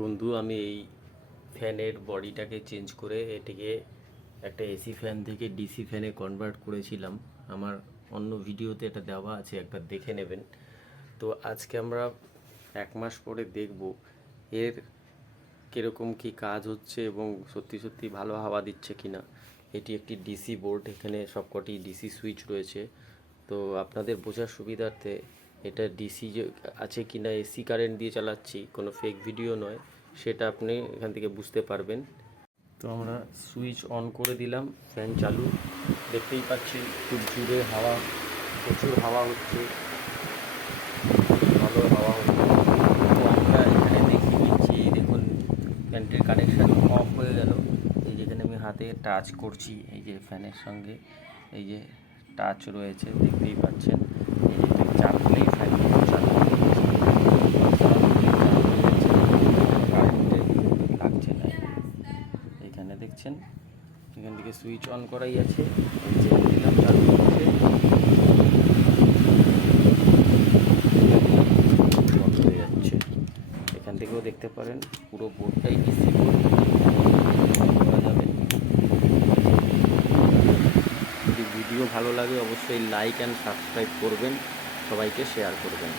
বন্ধু, আমি এই ফ্যানের বডিটাকে চেঞ্জ করে এটিকে একটা এসি ফ্যান থেকে ডিসি ফ্যানে কনভার্ট করেছিলাম। আমার অন্য ভিডিওতে এটা দেওয়া আছে, একবার দেখে নেবেন। তো আজকে আমরা 1 মাস পরে দেখব এর কীরকম কী কাজ হচ্ছে এবং সত্যি সত্যি ভালো হাওয়া দিচ্ছে কি না। এটি একটি ডিসি বোর্ড, এখানে সবকটি ডিসি সুইচ রয়েছে। তো আপনাদের বোঝার সুবিধার্থে এটা ডিসি আছে কি না, এসি কারেন্ট দিয়ে চালাচ্ছি, কোনো ফেক ভিডিও নয়, সেটা আপনি এখান থেকে বুঝতে পারবেন। তো আমরা সুইচ অন করে দিলাম, ফ্যান চালু, দেখতেই পাচ্ছেন খুব জোরে হাওয়া, প্রচুর হাওয়া হচ্ছে, ভালো হাওয়া হচ্ছে। তো আমরা এখানে দেখিয়ে দিচ্ছি, দেখুন ফ্যানটির কানেকশান অফ হয়ে গেল। এই যেখানে আমি হাতে টাচ করছি, এই যে ফ্যানের সঙ্গে এই যে টাচ রয়েছে, দেখতেই পাচ্ছেন। এই যে চাপ দিলেই ফ্যান চালু হয়ে গেছে, কারেন্টে লাগছে না। এখানে দেখছেন, এখান থেকে সুইচ অন করাই আছে, চেপে দিলাম, চালু হচ্ছে, বন্ধ হয়ে যাচ্ছে। এখান থেকেও দেখতে পারেন পুরো বোর্ডটাই ডিসি বোর্ড করা যাবে। যদি ভিডিও ভালো লাগে অবশ্যই লাইক অ্যান্ড সাবস্ক্রাইব করবেন, সবাইকে শেয়ার করবেন।